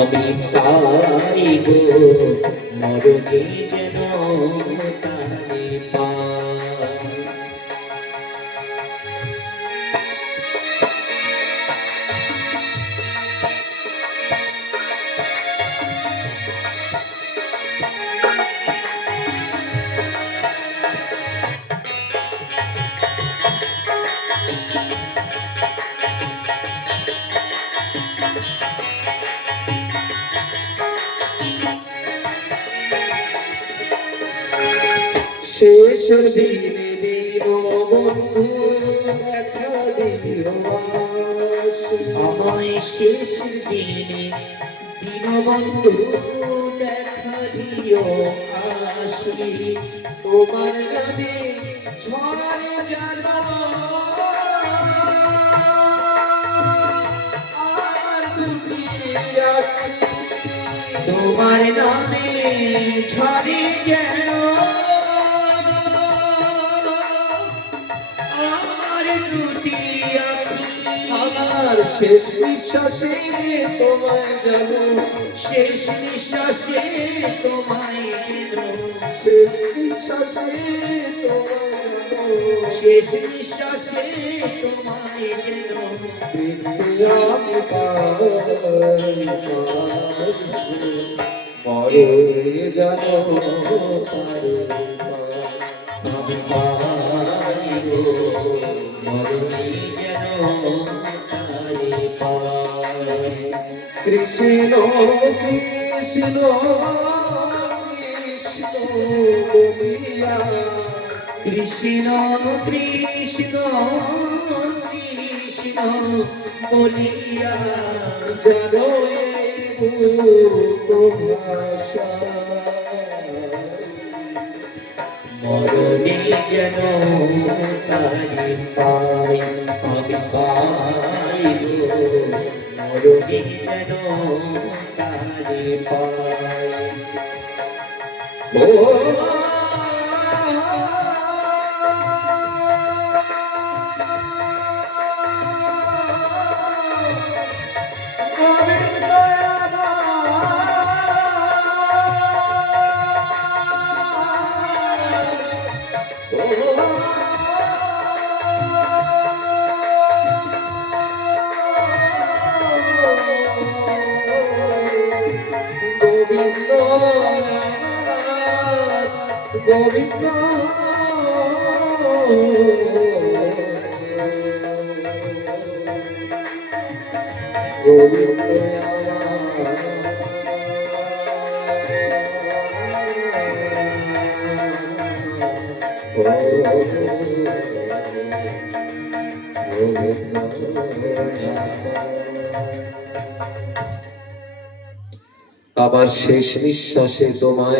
আমি তাই গো মরণে যেন তারে পাই। শেষ দিনে দীনবন্ধু দেখা দিও আমায় শেষ দিনে দীনবন্ধু দেখা দিও আসি। তোমার নামে ছড়ায় জানো আর দুটি আখি, তোমার নামে ঝরে যেন আমার দুটি আখি। আমার শেষ নিঃশ্বাসে তোমায় জানো, শেষ নিঃশ্বাসে তোমায় যেন, শেষ নিঃশ্বাসে তোমায় জানো, শেষ নিঃশ্বাসে তোমায় যেন দেখতে আমি পাই মরণে জানো তারে পাই। আমি পাই গো মরণে যেন তারে পাই। কৃষ্ণ কৃষ্ণ কৃষ্ণ বলিয়া, কৃষ্ণ কৃষ্ণ কৃষ্ণ বলিয়া জানো ভাষা মরণে যেন তারে পাই। আমি পাই গো মরণে যেন তারে পাই। ও গোবিন্দ গোবিন্দ গোবিন্দ আমার শেষ নিঃশ্বাসে তোমায়